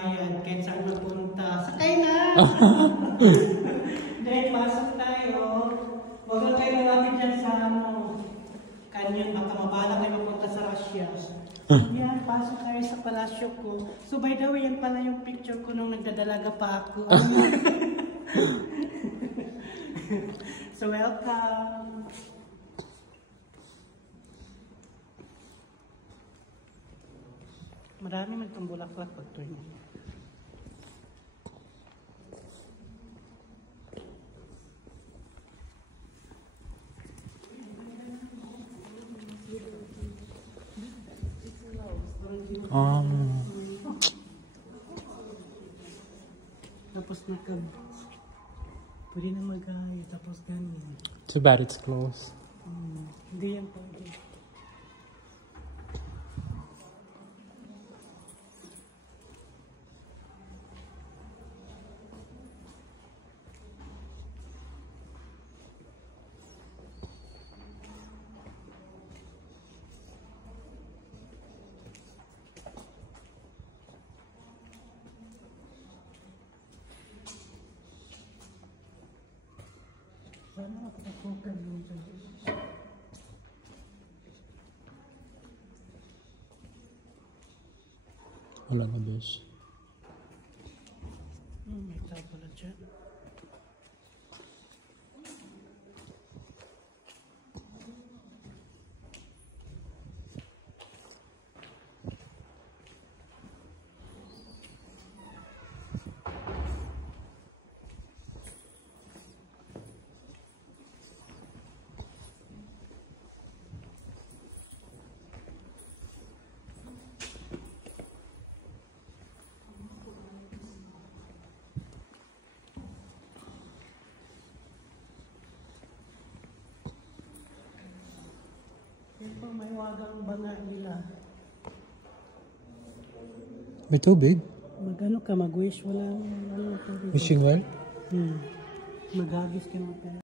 magbayad kahit saan magpunta. Sakay na! Dahil pasok tayo. Huwag lang kayo lalapit dyan sa kanyon. Baka mabala kayo mapunta sa Russia. Yan, pasok tayo sa palasyo ko. So by the way, yan pala yung picture ko nung nagdadalaga pa ako. So welcome! Marami man itong bulaklak pag ito niya. Tapos pwede na mag-ay, tapos ganyan. Too bad it's close. Hindi yan pwede. Sana makapagpukan yung dyan. Wala na dos. May tao pala dyan. Ito, may wagang banga nila. May tubig? Mag-ano ka, mag-wish, walang tubig. Wishing well? Mag-hagis ka ng pera.